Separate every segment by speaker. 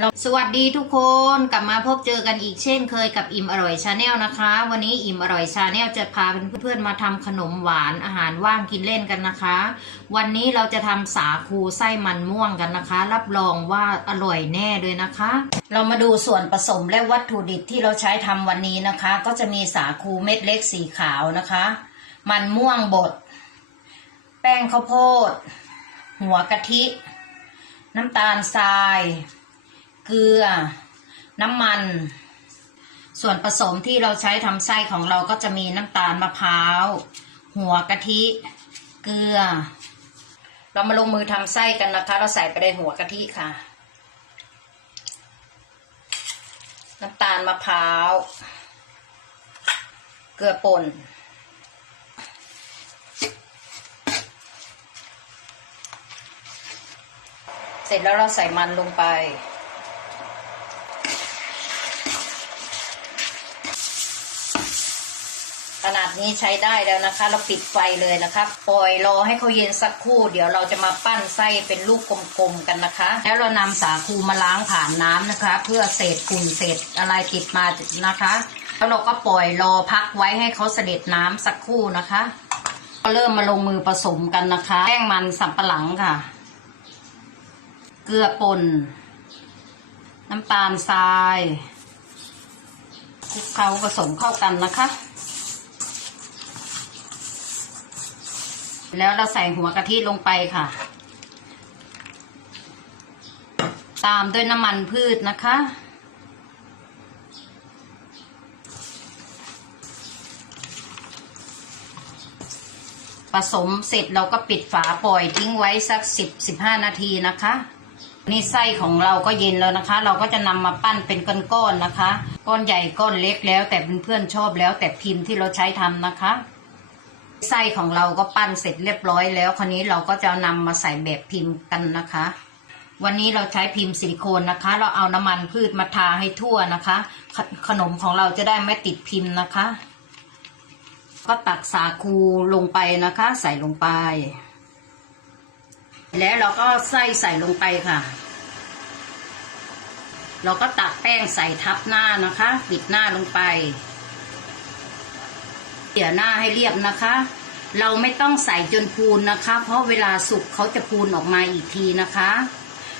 Speaker 1: เราสวัสดีทุกคนกลับมาพบเจอกันอีกเช่นเคยกับอิ่มอร่อยชาแนลนะคะ วันนี้อิ่มอร่อยชาแนลจะพาเพื่อนๆมาทำขนมหวานอาหารว่างกินเล่นกันนะคะ วันนี้เราจะทำสาคูไส้มันม่วงกันนะคะ รับรองว่าอร่อยแน่เลยนะคะ เรามาดูส่วนผสมและวัตถุดิบที่เราใช้ทำวันนี้นะคะ ก็จะมีสาคูเม็ดเล็กสีขาวนะคะ มันม่วงบด แป้งข้าวโพด หัวกะทิ น้ำตาลทราย เกลือ น้ำมัน ส่วนผสมที่เราใช้ทำไส้ของเราก็จะมีน้ำตาลมะพร้าว หัวกะทิ เกลือ เรามาลงมือทำไส้กันนะคะ เราใส่ไปในหัวกะทิค่ะ น้ำตาลมะพร้าว เกลือป่นเสร็จแล้วเราใส่มันลงไป นาดนี้ใช้ได้แล้วนะคะ เราปิดไฟเลยนะคะปล่อยรอให้เขาเย็นสักครู่เดี๋ยวเราจะมาปั้นไส้เป็นลูกกลมๆกันนะคะ แล้วเรานำสาคูมาล้างผ่านน้ำนะคะ เพื่อเศษฝุ่นเศษอะไรติดมานะคะ แล้วเราก็ปล่อยรอพักไว้ให้เขาเสด็จน้ำสักครู่นะคะก็เริ่มมาลงมือผสมกันนะคะ แป้งมันสับปะหลังค่ะ เกลือป่น น้ำตาลทรายคลุกเคล้าผสมเข้ากันนะคะ แล้วเราใส่หัวกะทิลงไปค่ะ ตามด้วยน้ำมันพืชนะคะ ผสมเสร็จเราก็ปิดฝาปล่อยทิ้งไว้สักสิบสิบห้านาทีนะคะนี่ไส้ของเราก็เย็นแล้วนะคะ เราก็จะนำมาปั้นเป็นก้อนๆนะคะ ก้อนใหญ่ก้อนเล็กแล้วแต่เพื่อนๆชอบแล้วแต่พิมพ์ที่เราใช้ทำนะคะ ไส้ของเราก็ปั้นเสร็จเรียบร้อยแล้ว คราวนี้เราก็จะนำมาใส่แบบพิมพ์กันนะคะ วันนี้เราใช้พิมพ์ซิลิโคนนะคะ เราเอาน้ำมันพืชมาทาให้ทั่วนะคะขขนมของเราจะได้ไม่ติดพิมพ์นะคะ ก็ตักสาคูลงไปนะคะ ใส่ลงไป แล้วเราก็ไส้ใส่ลงไปค่ะ เราก็ตักแป้งใส่ทับหน้านะคะ ปิดหน้าลงไป เกี่ยหน้าให้เรียบนะคะ เราไม่ต้องใส่จนพูนนะคะ เพราะเวลาสุกเขาจะพูนออกมาอีกทีนะคะ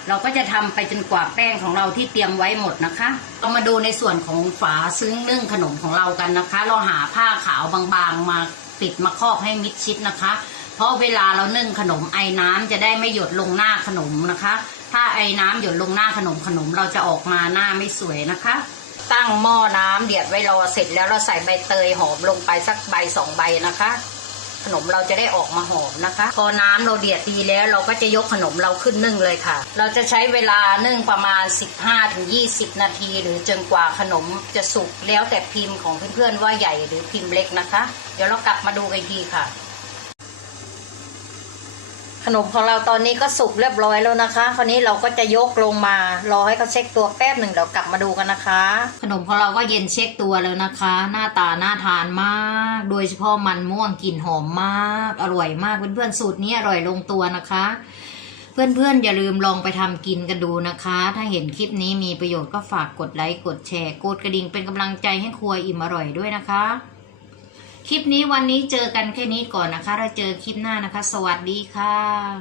Speaker 1: เราก็จะทำไปจนกว่าแป้งของเราที่เตรียมไว้หมดนะคะเรามาดูในส่วนของฝาซึ้งนึ่งขนมของเรากันนะคะ เราหาผ้าขาวบางๆมาปิดมาครอบให้มิดชิดนะคะ เพราะเวลาเรานึ่งขนมไอ้น้ำจะได้ไม่หยดลงหน้าขนมนะคะ ถ้าไอ้น้ำหยดลงหน้าขนมขนมเราจะออกมาหน้าไม่สวยนะคะ ตั้งหม้อน้ำเดือดไว้รอเสร็จแล้วเราใส่ใบเตยหอมลงไปสักใบสองใบนะคะ ขนมเราจะได้ออกมาหอมนะคะ พอน้ำเราเดือดดีแล้วเราก็จะยกขนมเราขึ้นนึ่งเลยค่ะ เราจะใช้เวลานึ่งประมาณ 15-20 นาที หรือจนกว่าขนมจะสุกแล้วแต่พิมพ์ของเพื่อนๆว่าใหญ่หรือพิมพ์เล็กนะคะ เดี๋ยวเรากลับมาดูกันอีกทีค่ะ ขนมของเราตอนนี้ก็สุกเรียบร้อยแล้วนะคะ คราวนี้เราก็จะยกลงมารอให้เขาเช็คตัวแป๊บหนึ่งเดี๋ยวกลับมาดูกันนะคะ ขนมของเราก็เย็นเช็คตัวแล้วนะคะ หน้าตาน่าทานมาก โดยเฉพาะมันม่วงกลิ่นหอมมาก อร่อยมากเพื่อนๆสูตรนี้อร่อยลงตัวนะคะ เพื่อนๆอย่าลืมลองไปทำกินกันดูนะคะ ถ้าเห็นคลิปนี้มีประโยชน์ก็ฝากกดไลค์กดแชร์กดกระดิ่งเป็นกำลังใจให้ครัวอิ่มอร่อยด้วยนะคะ คลิปนี้วันนี้เจอกันแค่นี้ก่อนนะคะ เราเจอคลิปหน้านะคะ สวัสดีค่ะ